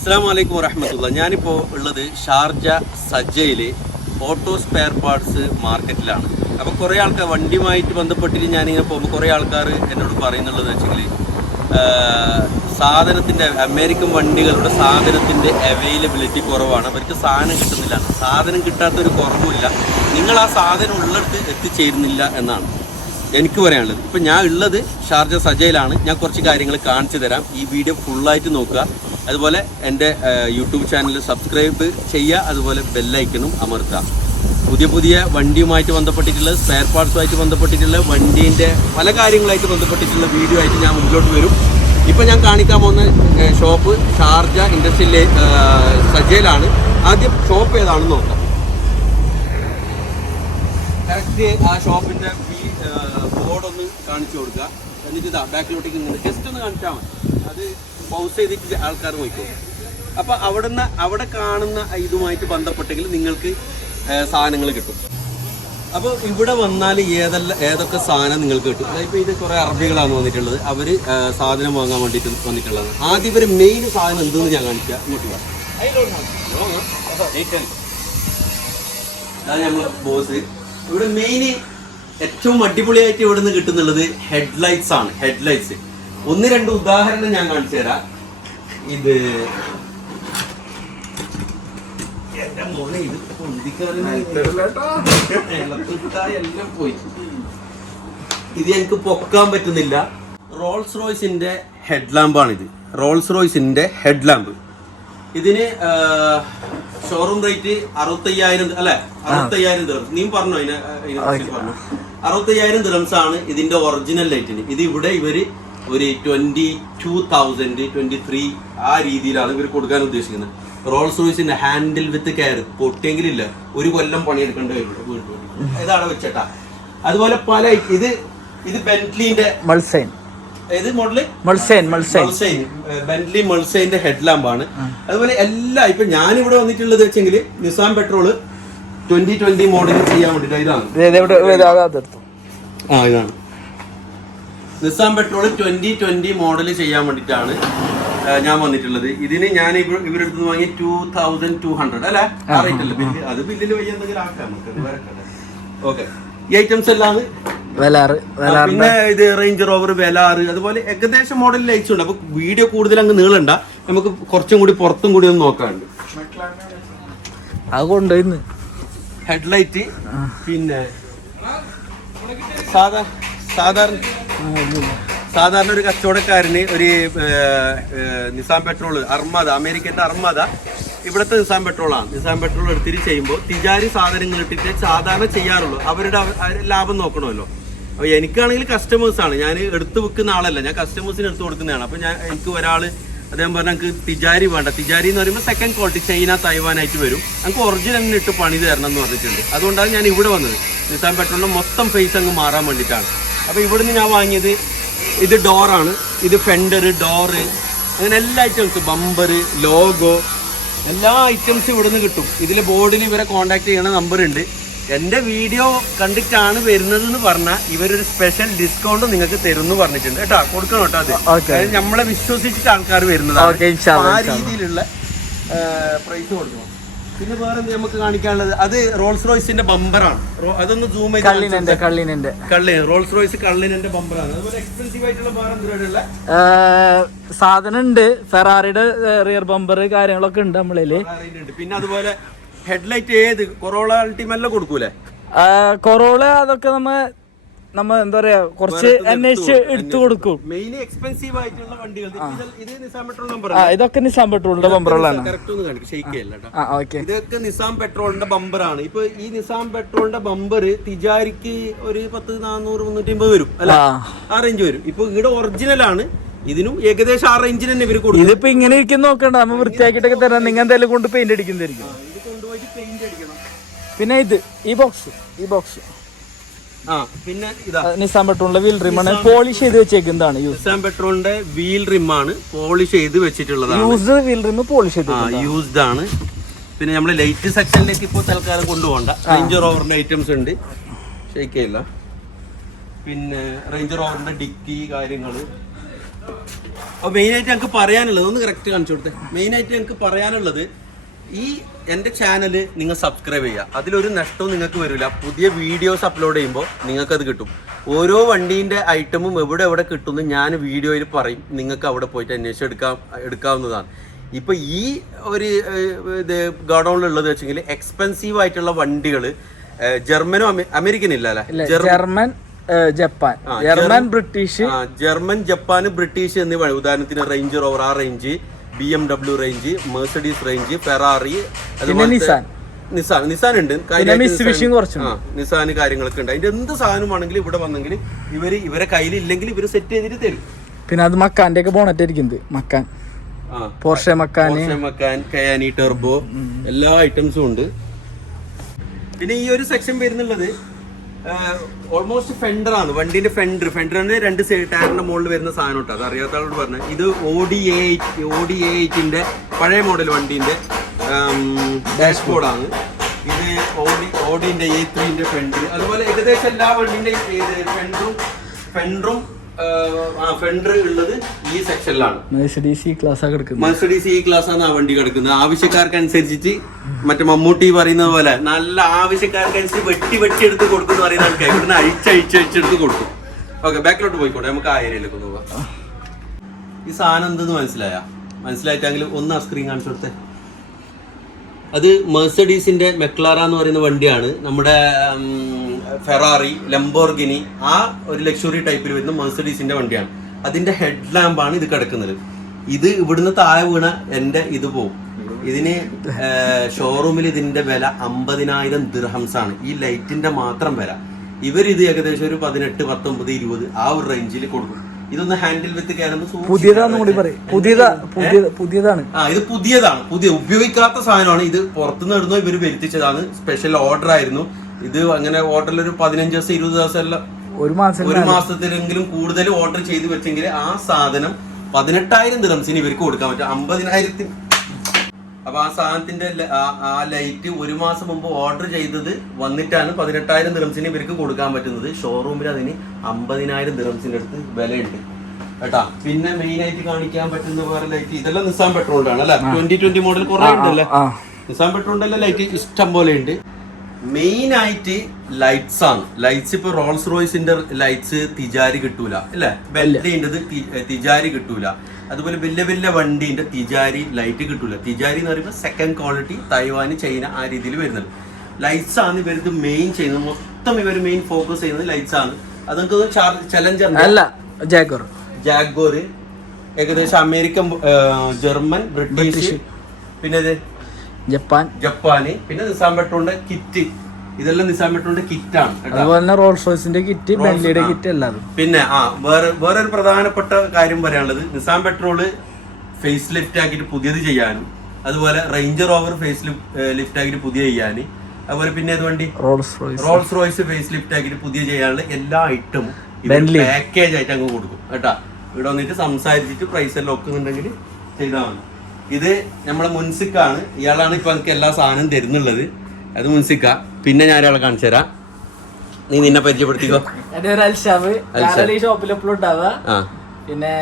അസ്സാം വലൈക്കും വറഹമത്തുള്ള ഞാനിപ്പോൾ ഉള്ളത് ഷാർജ സജ്ജയിൽ ഓട്ടോ സ്പെയർ പാർട്സ് മാർക്കറ്റിലാണ്. അപ്പോൾ കുറേ ആൾക്കാർ വണ്ടിയുമായിട്ട് ബന്ധപ്പെട്ടിട്ട് ഞാനിങ്ങനെ പോകുമ്പോൾ കുറേ ആൾക്കാർ എന്നോട് പറയുന്നുള്ളത് വെച്ചെങ്കിൽ സാധനത്തിന്റെ അമേരിക്കൻ വണ്ടികളുടെ സാധനത്തിന്റെ അവൈലബിലിറ്റി കുറവാണ്. അവർക്ക് സാധനം കിട്ടുന്നില്ല. സാധനം കിട്ടാത്തൊരു കുറവുമില്ല. നിങ്ങൾ ആ സാധനം ഉള്ളിടത്ത് എത്തിച്ചേരുന്നില്ല എന്നാണ് എനിക്ക് പറയാനുള്ളത്. ഇപ്പം ഞാൻ ഉള്ളത് ഷാർജ സജയിലാണ് ഞാൻ കുറച്ച് കാര്യങ്ങൾ കാണിച്ചു തരാം. ഈ വീഡിയോ ഫുള്ളായിട്ട് നോക്കുക. അതുപോലെ എന്റെ യൂട്യൂബ് ചാനൽ സബ്സ്ക്രൈബ് ചെയ്യുക അതുപോലെ ബെല്ലൈക്കണും അമർത്താം പുതിയ പുതിയ വണ്ടിയുമായിട്ട് ബന്ധപ്പെട്ടിട്ടുള്ള സ്പെയർ പാർട്സുമായിട്ട് ബന്ധപ്പെട്ടിട്ടുള്ള വണ്ടീന്റെ പല കാര്യങ്ങളായിട്ട് ബന്ധപ്പെട്ടിട്ടുള്ള വീഡിയോ ആയിട്ട് ഞാൻ മുന്നോട്ട് വരും. ഇപ്പം ഞാൻ കാണിക്കാൻ പോകുന്ന ഷോപ്പ് ഷാർജ ഇൻഡസ്ട്രിയിലെ സജയിലാണ്. ആദ്യം ഷോപ്പ് ഏതാണെന്ന് നോക്കാം. കറക്റ്റ് ആ ഷോപ്പിന്റെ ബോർഡ് ഒന്ന് കാണിച്ചു കൊടുക്കുക. എന്നിട്ട് ഇതാ ബാക്കിലോട്ടേക്ക് ഇങ്ങനെ ജസ്റ്റ് ഒന്ന് കാണിച്ചാൽ മതി. അത് പൗസ് ചെയ്തിട്ട് ആൾക്കാർ പോയിക്കോളും അപ്പൊ അവിടുന്ന് അവിടെ കാണുന്ന ഇതുമായിട്ട് ബന്ധപ്പെട്ടെങ്കിൽ നിങ്ങൾക്ക് സാധനങ്ങൾ കിട്ടും. അപ്പോൾ ഇവിടെ വന്നാൽ ഏതെല്ലാം ഏതൊക്കെ സാധനം നിങ്ങൾക്ക് കിട്ടും? ഇപ്പോൾ ഇത് കുറേ അറബികളാണ് വന്നിട്ടുള്ളത്. അവർ സാധനം വാങ്ങാൻ വേണ്ടിയിട്ട് വന്നിട്ടുള്ളത് ആദ്യം ഇവർ മെയിൻ സാധനം എന്തെന്ന് ഞാൻ കാണിക്കാം. ഇങ്ങോട്ട് നമ്മൾ ബോസ് ഇവിടെ മെയിൻ ഏറ്റവും അടിപൊളിയായിട്ട് ഇവിടെ നിന്ന് കിട്ടുന്നുള്ളത് ഹെഡ്ലൈറ്റ്സ് ആണ്. ഹെഡ്ലൈറ്റ്സ് ഒന്ന് രണ്ട് ഉദാഹരണം ഞാൻ കാണിച്ചു തരാം. ഇത് എന്റെ മോനെ ഇത് എല്ലാം പോയി. ഇത് എനിക്ക് പൊക്കാൻ പറ്റുന്നില്ല. റോൾസ് റോയ്സിന്റെ ഹെഡ് ലാമ്പാണ് ഇത് റോൾസ് റോയ്സിന്റെ ഹെഡ് ലാമ്പ് ഇതിന് ഷോറൂം റേറ്റ് അറുപത്തയ്യായിരം അല്ലെ? അറുപത്തയ്യായിരം ദിറംസ് നീ പറഞ്ഞു അതിനെ പറഞ്ഞു? അറുപത്തയ്യായിരം ദിറംസ് ആണ് ഇതിന്റെ ഒറിജിനൽ ലൈറ്റിന് ഇത് ഇവിടെ ഇവർ ഒരു twenty two thousand twenty three ആ രീതിയിലാണ് ഇവർ കൊടുക്കാൻ ഉദ്ദേശിക്കുന്നത്. റോൾസ് റോയ്സിന്റെ ഹാൻഡിൽ വിത്ത് കെയർ പൊട്ടിയെങ്കിലില്ല ഒരു കൊല്ലം പണിയെടുക്കേണ്ട വീട്ടിൽ ഇതാണ് വെച്ചേട്ടാ. അതുപോലെ പല ഇത് ഇത് ബെന്റ്ലിന്റെ മൾസൈൻ ഏത് മോഡൽ മൾസൈൻ മൾസൈൻ മൾസൈൻ ബെന്റ്ലി മൾസൈന്റെ അതുപോലെ എല്ലാ ഇപ്പൊ ഞാനിവിടെ വന്നിട്ടുള്ളത് വെച്ചെങ്കിൽ Nissan petrol twenty twenty model ചെയ്യാൻ വേണ്ടിട്ട് ഇതാണ്. ആ ഇതാണ്. Nissan petrol twenty twenty model ചെയ്യാൻ വേണ്ടിയിട്ടാണ് ഞാൻ വന്നിട്ടുള്ളത്. ഇതിന് ഞാൻ ഇവർ ഇവരുടെ അടുത്ത് വാങ്ങി ടൂ തൗസൻഡ് ടു ഹൺഡ്രഡ് അല്ലേ? അല്ലേ ബില്ല് അത് ബില്ലിൽ വയ്യ എന്തെങ്കിലും ആക്കാം നമുക്ക്. ഓക്കെ ഈ ഐറ്റംസ് എല്ലാം? പിന്നെ ഇത് റേഞ്ച് റോവർ വെലാറ് അതുപോലെ ഏകദേശം മോഡൽ ലൈറ്റ്സ് ഉണ്ട്. അപ്പൊ വീഡിയോ കൂടുതൽ അങ്ങ് നീളണ്ട. നമുക്ക് കുറച്ചും കൂടി പുറത്തും കൂടി ഒന്ന് നോക്കാണ്ട് അതുകൊണ്ട് കൊണ്ടുപോയിന്ന് ഹെഡ്ലൈറ്റ് പിന്നെ സാധാ സാധാരണ സാധാരണ ഒരു കച്ചവടക്കാരന് ഒരു നിസാം പെട്രോൾ അർമാദ അമേരിക്കന്റെ അർമാദ ഇവിടുത്തെ നിസാം പെട്രോളാണ് നിസാം പെട്രോൾ എടുത്തിട്ട് ചെയ്യുമ്പോൾ തിജാരി സാധനങ്ങൾ ഇട്ടിട്ട് സാധാരണ ചെയ്യാറുള്ളൂ. അവരുടെ ലാഭം നോക്കണമല്ലോ. അപ്പോൾ എനിക്കാണെങ്കിൽ കസ്റ്റമേഴ്സാണ് ഞാൻ എടുത്തു വെക്കുന്ന ആളല്ല. ഞാൻ കസ്റ്റമേഴ്സിന് എടുത്തു കൊടുക്കുന്നതാണ്. അപ്പോൾ ഞാൻ എനിക്ക് ഒരാൾ അദ്ദേഹം പറഞ്ഞാൽ നമുക്ക് തിജാരി വേണ്ട. തിജാരി എന്ന് പറയുമ്പോൾ സെക്കൻഡ് ക്വാളിറ്റി ചൈന തൈവാനായിട്ട് വരും. നമുക്ക് ഒറിജിനൽ ഇട്ട് പണി തരണം എന്ന് പറഞ്ഞിട്ടുണ്ട്. അതുകൊണ്ടാണ് ഞാൻ ഇവിടെ വന്നത്. നിസാം പെട്രോളിന്റെ മൊത്തം ഫേസ് അങ്ങ് മാറാൻ വേണ്ടിയിട്ടാണ്. അപ്പോൾ ഇവിടുന്ന് ഞാൻ വാങ്ങിയത് ഇത് ഡോറാണ് ഇത് ഫെൻഡർ ഡോറ് അങ്ങനെ എല്ലാ ഐറ്റംസ് ബമ്പർ ലോഗോ എല്ലാ ഐറ്റംസും ഇവിടുന്ന് കിട്ടും. ഇതിൽ ബോർഡിൽ ഇവരെ കോൺടാക്ട് ചെയ്യണ നമ്പർ ഉണ്ട്. എന്റെ വീഡിയോ കണ്ടിട്ടാണ് വരുന്നത് എന്ന് പറഞ്ഞാൽ ഇവരൊരു സ്പെഷ്യൽ ഡിസ്കൗണ്ട് നിങ്ങൾക്ക് തരും എന്ന് പറഞ്ഞിട്ടുണ്ട്. കേട്ടോ? കൊടുക്കണം കേട്ടോ അത്. നമ്മളെ വിശ്വസിച്ചിട്ട് ആൾക്കാർ വരുന്നതാണ്. ആ രീതിയിലുള്ള പ്രൈസ് കൊടുക്കണം. പിന്നെ വേറെ നമുക്ക് കാണിക്കാനുള്ളത്? അത് റോൾസ് റോയ്സിന്റെ ബമ്പറാണ് അതൊന്ന് സൂം ചെയ്ത് കള്ളിനെന്റെ കള്ളിനെന്റെ. കള്ളി റോൾസ് റോയ്സ് കള്ളിനെ ബമ്പറാണ് അതുപോലെ എക്സ്പെൻസീവ് ആയിട്ടുള്ള വേറെ എന്തിനുള്ള സാധനം ഉണ്ട് ഫെറാറിയുടെ റിയർ ബമ്പർ കാര്യങ്ങളൊക്കെ ഉണ്ട് നമ്മളിൽ. പിന്നെ അതുപോലെ ഹെഡ്ലൈറ്റ് ഏത്? കൊറോള അൾട്ടിമല്ല കൊടുക്കൂലേ? കൊറോള അതൊക്കെ നമ്മ നമ്മ എന്താ പറയാ കുറച്ച് അന്വേഷിച്ച് എടുത്തു കൊടുക്കും. മെയിൻ എക്സ്പെൻസീവ് ആയിട്ടുള്ള വണ്ടികൾ. ഇത് ഇത് നിസാം പെട്രോൾ നമ്പർ ഇതൊക്കെ നിസാൻ പെട്രോളിന്റെ ബമ്പറുകളാണ് ഇതൊക്കെ നിസാം പെട്രോളിന്റെ ബമ്പറാണ് ഇപ്പൊ ഈ നിസാം പെട്രോളിന്റെ ബമ്പർ തിജാരിക്ക് ഒരു പത്ത് നാനൂറ് മുന്നൂറ്റി അമ്പത് വരും അല്ല? ആ. റേഞ്ച് വരും. ഇപ്പൊ ഇവിടെ ഒറിജിനൽ ആണ്. ഇതിനും ഏകദേശം ആ റേഞ്ചിന് തന്നെ ഇവർ കൊടുക്കും. ഇതിപ്പോ ഇങ്ങനെ ഇരിക്കുന്ന നോക്കണ്ട. നമ്മ വൃത്തിയാക്കിട്ടൊക്കെ തരാം നിങ്ങൾ എന്തായാലും കൊണ്ട് പെയിന്റ് അടിക്കുന്നതായിരിക്കും പിന്നെ ഇത് ഈ ബോക്സ് ഈ ബോക്സ് പിന്നെ ഇതാ. നിസാൻ പെട്രോളിന്റെ വീൽ റിമാണ് പോളിഷ് ചെയ്ത് വെച്ചേക്കുന്നതാണ് നിസാം പെട്രോളിന്റെ വീൽ റിമാണ് പോളിഷ് ചെയ്ത് വെച്ചിട്ടുള്ളതാണ്. യൂസ്ഡ് വീൽ റിം പോളിഷ് ചെയ്ത് യൂസ്ഡ് ആണ്. പിന്നെ നമ്മൾ ലൈറ്റ് സെക്ഷനിലേക്ക് ഇപ്പോൾ തൽക്കാലം കൊണ്ടുപോകണ്ട റേഞ്ചർ ഓവറിന്റെ ഐറ്റംസ് ഉണ്ട്. ഷെയ്ക്കയില്ല പിന്നെ റേഞ്ചർ ഓവറിന്റെ ഡിക്കി കാര്യങ്ങൾ അപ്പോൾ മെയിനായിട്ട് ഞങ്ങൾക്ക് പറയാനുള്ളത് ഒന്ന് കറക്റ്റ് കാണിച്ചു കൊടുത്തേ. മെയിനായിട്ട് ഞങ്ങൾക്ക് പറയാനുള്ളത് ഈ എന്റെ ചാനൽ നിങ്ങൾ സബ്സ്ക്രൈബ് ചെയ്യുക. അതിലൊരു നഷ്ടവും നിങ്ങൾക്ക് വരില്ല. പുതിയ വീഡിയോസ് അപ്ലോഡ് ചെയ്യുമ്പോൾ നിങ്ങൾക്കത് കിട്ടും. ഓരോ വണ്ടീന്റെ ഐറ്റമും എവിടെ എവിടെ കിട്ടുമെന്ന് ഞാൻ വീഡിയോയിൽ പറയും. നിങ്ങൾക്ക് അവിടെ പോയിട്ട് അന്വേഷിച്ച് എടുക്കാം എടുക്കാവുന്നതാണ്. ഇപ്പോൾ ഈ ഒരു ഇത് ഗോഡൗണിലുള്ളത് വെച്ചെങ്കിൽ എക്സ്പെൻസീവ് ആയിട്ടുള്ള വണ്ടികൾ ജർമ്മനും അമേരിക്കൻ ഇല്ല അല്ലേ? German Japan. German British. German Japan British എന്നിവ ഉദാഹരണത്തിന് റേഞ്ച് റോവർ ആ range. B M W range Mercedes range Ferrari Nissan Nissan Nissan ഉണ്ട്. നിസാന് കാര്യങ്ങളൊക്കെ ഉണ്ട്. അതിന്റെ എന്ത് സാധനമാണെങ്കിലും ഇവിടെ വന്നെങ്കിൽ ഇവർ ഇവരെ കയ്യിൽ ഇല്ലെങ്കിൽ ഇവർ സെറ്റ് ചെയ്തിട്ട് തരും. പിന്നെ അത് മക്കാന്റെ ഒക്കെ ബോണറ്റ് ആയിരിക്കും മക്കാൻ. പോർഷെ മക്കാൻ മക്കാൻ കയാനി ടെർബോ എല്ലാ ഐറ്റംസും ഉണ്ട്. പിന്നെ ഈ ഒരു സെക്ഷൻ വരുന്നുള്ളത് ഓൾമോസ്റ്റ് ഫെൻഡർ ആണ്. വണ്ടിന്റെ ഫെൻഡർ ഫെൻഡറിന് രണ്ട് ടയറിന്റെ മുകളിൽ വരുന്ന സാധനം കേട്ടോ അത് അറിയാത്ത ആളോട് പറഞ്ഞു. ഇത് Audi D A O D A എയ്റ്റിന്റെ പഴയ മോഡൽ വണ്ടിന്റെ ഡാഷ്ബോർഡ് ആണ്. ഇത് ഓഡി ഓഡിന്റെ എ ത്രീന്റെ ഫെൻഡർ അതുപോലെ ഏകദേശം എല്ലാ വണ്ടിന്റെ ഫെൻഡറും ഫെൻഡറും ഫെൻഡർ ഉള്ളത് ഈ സെക്ഷനിലാണ് മെഴ്സഡീസ് ഈ ക്ലാസ് ഒക്കെ എടുക്കുന്നത്. മെഴ്സഡീസ് ഈ ആണ് ആ വണ്ടി കിടക്കുന്നത്. ആവശ്യക്കാർക്ക് അനുസരിച്ചിട്ട് മറ്റേ മമ്മൂട്ടി പറയുന്ന പോലെ നല്ല ആവശ്യക്കാർക്ക് അനുസരിച്ച് വെട്ടി വെട്ടി എടുത്ത് കൊടുക്കുന്നു പറയുന്ന ആൾക്കാർ ഇവിടുന്ന് അഴിച്ചഴിച്ച് അഴിച്ചെടുത്ത് കൊടുക്കും. ഓക്കെ ബാക്കിലോട്ട് പോയിക്കോട്ടെ. നമുക്ക് ആ ഏരിയയിലേക്ക് പോവാം. ഈ സാധനം എന്തെന്ന് മനസ്സിലായ? മനസ്സിലായിട്ടെങ്കിൽ ഒന്ന് ആ സ്ക്രീൻ കാണിച്ചു കൊടുത്തേ. അത് മെഴ്സഡീസിന്റെ മെക്ലാറ എന്ന് പറയുന്ന വണ്ടിയാണ്. നമ്മുടെ ഫെറാറി ലംബോർഗിനി ആ ഒരു ലക്ഷറി ടൈപ്പിൽ വരുന്ന മെഴ്സഡീസിന്റെ വണ്ടിയാണ്. അതിന്റെ ഹെഡ് ലാമ്പാണ് ഇത് കിടക്കുന്നത്. ഇത് ഇവിടുന്ന് താഴെ വീണ എന്റെ ഇത് പോവും. ഇതിന് ഷോറൂമിൽ ഇതിന്റെ വില അമ്പതിനായിരം ദിർഹംസ് ആണ് ഈ ലൈറ്റിന്റെ മാത്രം വില. ഇവരിത് ഏകദേശം ഒരു പതിനെട്ട് പത്തൊമ്പത് ഇരുപത് ആ ഒരു റേഞ്ചിൽ കൊടുക്കും. ഇതൊന്ന് ഹാൻഡിൽ വിത്ത് പുതിയതാന്ന് കൂടി പറയും. പുതിയതാ പുതിയ പുതിയതാണ്. ആ ഇത് പുതിയതാണ്. പുതിയ ഉപയോഗിക്കാത്ത സാധനമാണ്. ഇത് പുറത്തുനിന്ന് ഇടുന്ന ഇവർ വരുത്തിച്ചതാണ്. സ്പെഷ്യൽ ഓർഡർ ആയിരുന്നു. ഇത് അങ്ങനെ ഓർഡറിൽ ഒരു പതിനഞ്ച് ദിവസം ഇരുപത് ദിവസം എല്ലാം ഒരു മാസം ഒരു മാസത്തിലെങ്കിലും കൂടുതൽ ഓർഡർ ചെയ്ത് വെച്ചെങ്കിൽ ആ സാധനം പതിനെട്ടായിരം ദിറംസിന് ഇവർക്ക് കൊടുക്കാൻ പറ്റും. അമ്പതിനായിരത്തിന് അപ്പൊ ആ സാധനത്തിന്റെ ആ- ലൈറ്റ് ഒരു മാസം മുമ്പ് ഓർഡർ ചെയ്തത് വന്നിട്ടാണ് പതിനെട്ടായിരം ദിറംസിന് ഇവർക്ക് കൊടുക്കാൻ പറ്റുന്നത്. ഷോറൂമിൽ അതിന് അമ്പതിനായിരം ദിറംസിന്റെ അടുത്ത് വിലയുണ്ട്. കേട്ടാ? പിന്നെ മെയിൻ ആയിട്ട് കാണിക്കാൻ പറ്റുന്ന വേറെ ലൈറ്റ് ഇതെല്ലാം നിസാൻ പെട്രോളിലാണ് ആണ് അല്ലെ? ട്വന്റി ട്വന്റി മോഡൽ കുറെ ഉണ്ടല്ലേ? നിസാൻ പെട്രോളിന്റെ ലൈറ്റ് ഇഷ്ടം പോലെ ഉണ്ട്. മെയിൻ ആയിട്ട് ലൈറ്റ്സ് ആണ്. ലൈറ്റ്സ് ഇപ്പൊ റോൾസ് റോയ്സിന്റെ ലൈറ്റ്സ് തിജാരി കിട്ടൂല. അല്ലെ? ബെല്ലിന്റെ തിജാരി കിട്ടൂല. അതുപോലെ വലിയ വലിയ വണ്ടീന്റെ തിജാരി ലൈറ്റ് കിട്ടൂല. തിജാരി എന്ന് പറയുമ്പോൾ സെക്കൻഡ് ക്വാളിറ്റി തൈവാന് ചൈന ആ രീതിയിൽ വരുന്നത്. ലൈറ്റ്സ് ആണ് ഇവരിത് മെയിൻ ചെയ്യുന്നത്. മൊത്തം ഇവർ മെയിൻ ഫോക്കസ് ചെയ്യുന്നത് ലൈറ്റ്സ് ആണ്. അത് ചലഞ്ചർ അല്ല ജാഗോർ ജാഗോർ ഏകദേശം അമേരിക്കൻ ജർമ്മൻ ബ്രിട്ടീഷ് പിന്നെ ജപ്പാൻ. ജപ്പാന് പിന്നെ നിസാം പെട്ടോണ്ട് കിറ്റ് ഇതെല്ലാം നിസാം പെട്രോളിന്റെ കിറ്റാണ് അതുപോലെ റോൾസ് റോയ്സിന്റെ കിറ്റ് ബെന്റിയുടെ കിറ്റ് അല്ലാതെ പിന്നെ ആ വേറെ വേറൊരു പ്രധാനപ്പെട്ട കാര്യം പറയാനുള്ളത് നിസാം പെട്രോൾ ഫേസ് ലിഫ്റ്റ് ആക്കിയിട്ട് പുതിയത് ചെയ്യാനും അതുപോലെ റേഞ്ചർ ഓവർ ഫേസ് ലിഫ്റ്റ് ആക്കിയിട്ട് പുതിയ ചെയ്യാന് അതുപോലെ പിന്നെ ഏത് വണ്ടി Rolls Royce Rolls Royce face lift ആക്കിയിട്ട് പുതിയ ചെയ്യാനുള്ള എല്ലാ ഐറ്റവും. പാക്കേജ് ആയിട്ട് അങ്ങ് കൊടുക്കും കേട്ടാ. ഇവിടെ വന്നിട്ട് സംസാരിച്ചിട്ട് പ്രൈസ് എല്ലാം ഒക്കുന്നുണ്ടെങ്കിൽ ചെയ്താൽ മതി. ഇത് നമ്മളെ മുൻസിക്കാണ് ഇയാളാണ് ഇപ്പൊ എനിക്ക് എല്ലാ സാധനവും തരുന്നുള്ളത്. അത് മുൻസിക്ക. പിന്നെ ഞാൻ ഒരാളെ കാണിച്ചു തരാം. നീ നിന്നെ പരിചയപ്പെടുത്തിക്കോ. എന്റെ പേര് അൽഷാബ്. ഈ ഷോപ്പിൽ എപ്പോഴും ഉണ്ടാവുക. ആ. പിന്നെ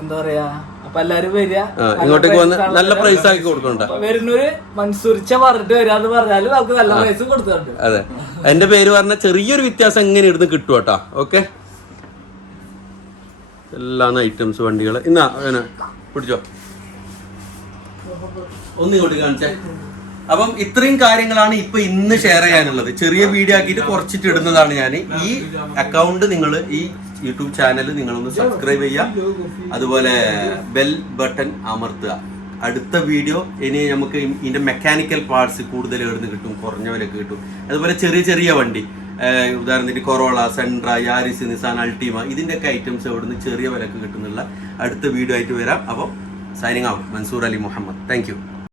എന്താ പറയാ അപ്പൊ എല്ലാരും വരിക. ആ, ഇങ്ങോട്ടേക്ക് വന്ന് നല്ല പ്രൈസ് ആക്കി കൊടുക്കണ്ട. വരുന്നൊരു മൻസൂരിച്ച പറഞ്ഞിട്ട് വരാന്ന് പറഞ്ഞാൽ നമുക്ക് നല്ല പ്രൈസ് കൊടുത്തിട്ടുണ്ട്. അതെ. എന്റെ പേര് പറഞ്ഞ ചെറിയൊരു വ്യത്യാസം എങ്ങനെ ഇടുന്ന് കിട്ടും കേട്ടോ. ഓക്കെ? എല്ലാ ഐറ്റംസ് വണ്ടികൾ ഇന്നാ അങ്ങനെ പിടിച്ചോ. ഒന്നിങ്ങോട്ട് കാണിച്ചേ. അപ്പം ഇത്രയും കാര്യങ്ങളാണ് ഇപ്പൊ ഇന്ന് ഷെയർ ചെയ്യാനുള്ളത്. ചെറിയ വീഡിയോ ആക്കിയിട്ട് കുറച്ചിട്ട് ഇടുന്നതാണ് ഞാൻ. ഈ അക്കൗണ്ട് നിങ്ങൾ ഈ യൂട്യൂബ് ചാനൽ നിങ്ങളൊന്ന് സബ്സ്ക്രൈബ് ചെയ്യുക. അതുപോലെ ബെൽ ബട്ടൺ അമർത്തുക. അടുത്ത വീഡിയോ ഇനി നമുക്ക് ഇതിന്റെ മെക്കാനിക്കൽ പാർട്സ് കൂടുതൽ എവിടുന്ന് കിട്ടും കുറഞ്ഞ വിലക്ക് കിട്ടും. അതുപോലെ ചെറിയ ചെറിയ വണ്ടി. ഉദാഹരണത്തിന് Corolla Sentra Yaris Nissan Altima ഇതിന്റെയൊക്കെ ഐറ്റംസ് എവിടുന്ന് ചെറിയ വിലക്ക് കിട്ടുന്നുള്ള അടുത്ത വീഡിയോ ആയിട്ട് വരാം. അപ്പോൾ signing out Mansoor Ali Muhammad. Thank